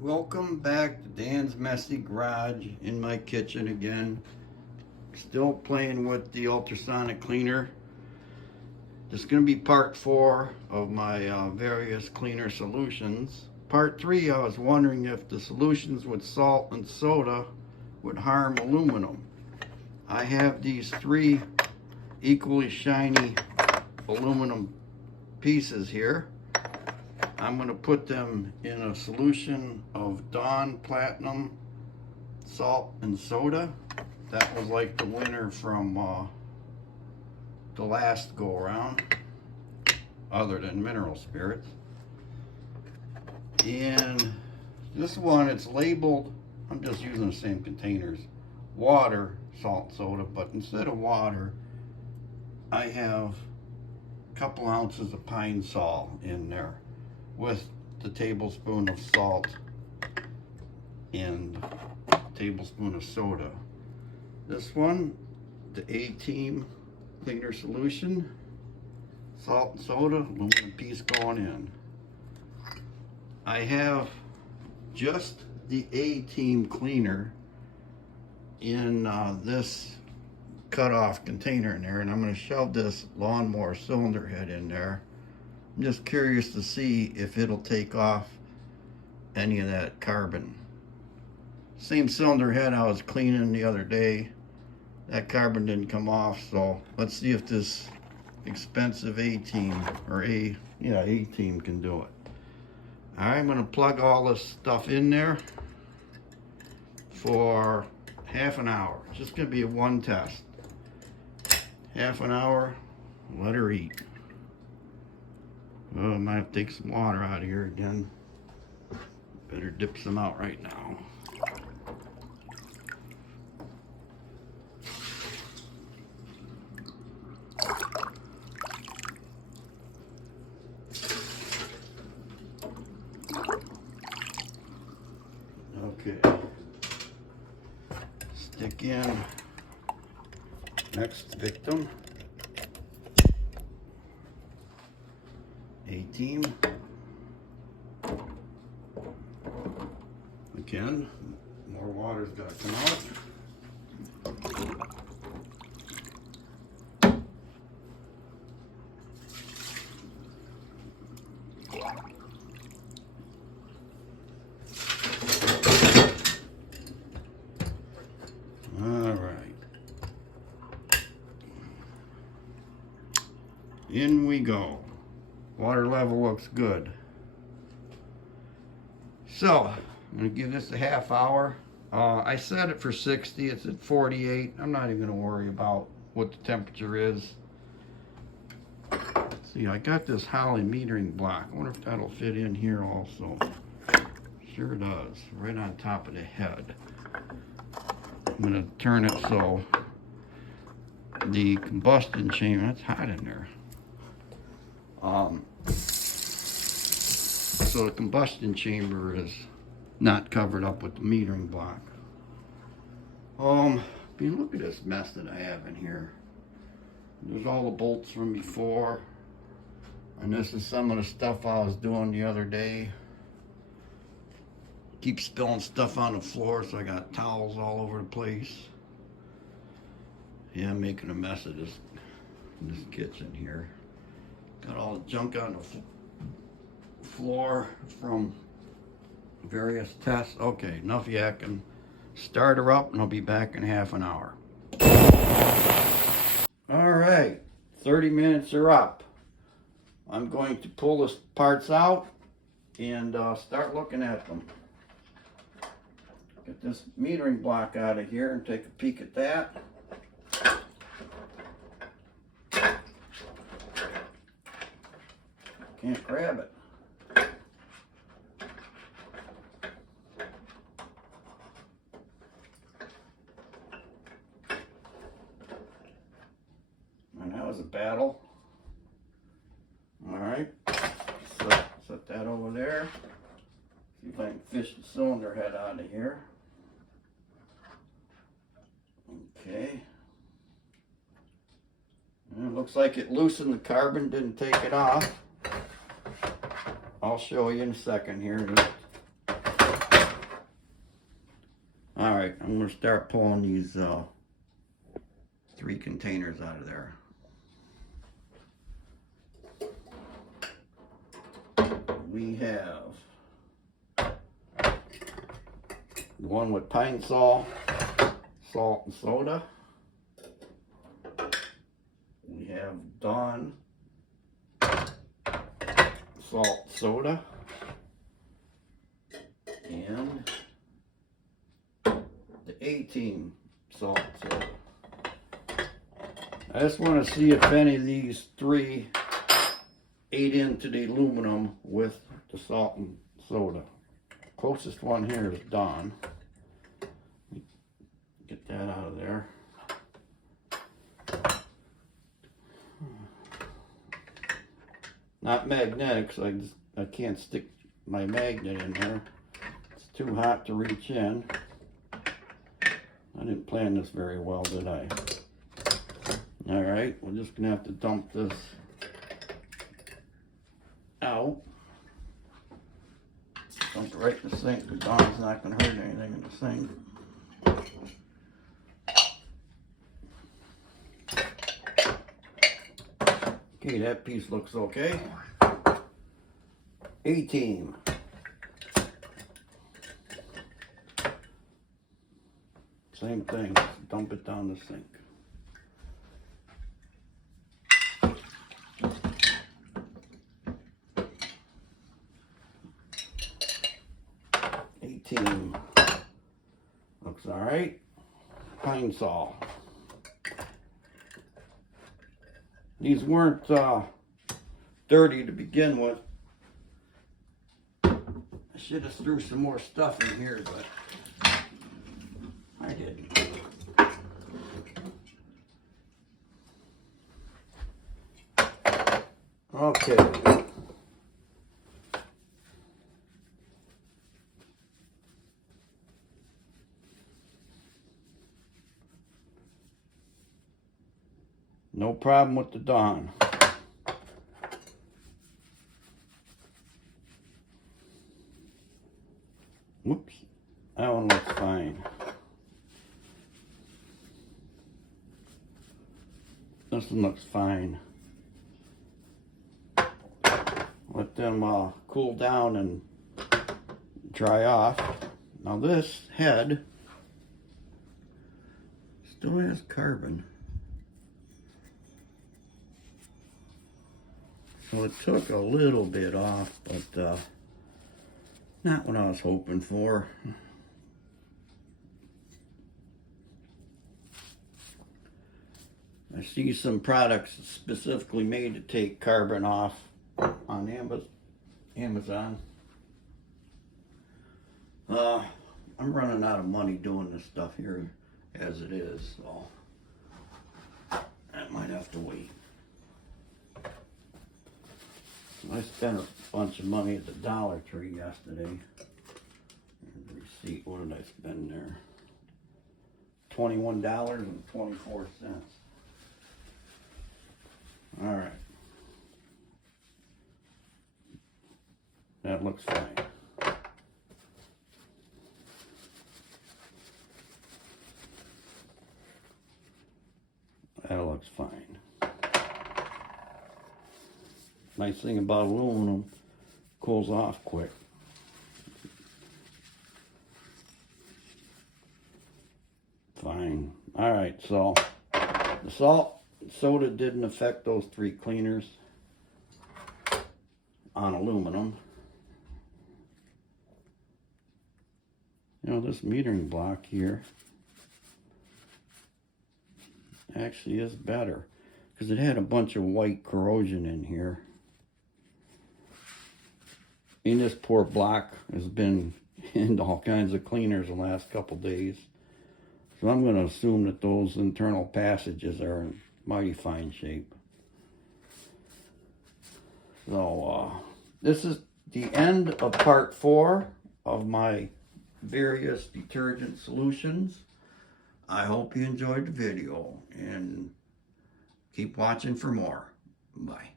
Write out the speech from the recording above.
Welcome back to Dan's Messy Garage in my kitchen again. Still playing with the ultrasonic cleaner. This is going to be part 4 of my various cleaner solutions. Part 3, I was wondering if the solutions with salt and soda would harm aluminum. I have these 3 equally shiny aluminum pieces here. I'm going to put them in a solution of Dawn Platinum salt and soda. That was like the winner from the last go around, other than mineral spirits. And this one, it's labeled, I'm just using the same containers, water, salt, soda, but instead of water, I have a couple ounces of pine sol in there with the tablespoon of salt and tablespoon of soda. This one, the A-Team cleaner solution, salt and soda, aluminum piece going in. I have just the A-Team cleaner in this cut-off container in there, and I'm going to shove this lawnmower cylinder head in there. I'm just curious to see if it'll take off any of that carbon. Same cylinder head I was cleaning the other day. That carbon didn't come off, so let's see if this expensive A-Team or A-Team can do it. Alright, I'm gonna plug all this stuff in there for half an hour. It's just gonna be a one test. Half an hour, let her eat. Oh, I might have to take some water out of here again. Better dip some out right now. Okay. Stick in next victim. A-Team. Again, more water's got to come out. All right. In we go. Water level looks good. So, I'm going to give this a half hour. I set it for 60. It's at 48. I'm not even going to worry about what the temperature is. Let's see, I got this Holly metering block. I wonder if that'll fit in here also. Sure does. Right on top of the head. I'm going to turn it so the combustion chamber, that's hot in there. So the combustion chamber is not covered up with the metering block. Look at this mess that I have in here. There's all the bolts from before, and this is some of the stuff I was doing the other day. Keep spilling stuff on the floor, so I got towels all over the place. Yeah, I'm making a mess of this kitchen here. Got all the junk on the floor from various tests. Okay, enough yakking. Start her up and I'll be back in half an hour. All right, 30 minutes are up. I'm going to pull the parts out and start looking at them. Get this metering block out of here and take a peek at that. Can't grab it. And that was a battle. All right, set that over there. See if I can fish the cylinder head out of here. Okay. And it looks like it loosened the carbon, didn't take it off. I'll show you in a second here. gonna start pulling these 3 containers out of there. We have the one with pine sol, salt and soda. We have Dawn salt soda, and the A-Team salt soda. I just want to see if any of these 3 ate into the aluminum with the salt and soda. Closest one here is Dawn. Get that out of there. Not magnetic, so I can't stick my magnet in there. It's too hot to reach in. I didn't plan this very well, did I? Alright, we're just gonna have to dump this out. Dump it right in the sink, because Dawn's not gonna hurt anything in the sink. Okay, that piece looks okay. A-Team. Same thing, dump it down the sink. A-Team. Looks alright. Pine sol. These weren't dirty to begin with. I should have threw some more stuff in here, but I didn't. Okay. No problem with the Dawn. Whoops, that one looks fine. This one looks fine. Let them cool down and dry off. Now this head still has carbon. So it took a little bit off, but not what I was hoping for. I see some products specifically made to take carbon off on Amazon. I'm running out of money doing this stuff here as it is, so I might have to wait. I spent a bunch of money at the Dollar Tree yesterday. Receipt, what did I spend there? $21.24. All right. That looks fine. That looks fine. Nice thing about aluminum, cools off quick. Fine. All right, so the salt soda didn't affect those 3 cleaners on aluminum. You know, this metering block here actually is better because it had a bunch of white corrosion in here. And this poor block has been into all kinds of cleaners the last couple days. So I'm going to assume that those internal passages are in mighty fine shape. So this is the end of part 4 of my various detergent solutions. I hope you enjoyed the video and keep watching for more. Bye.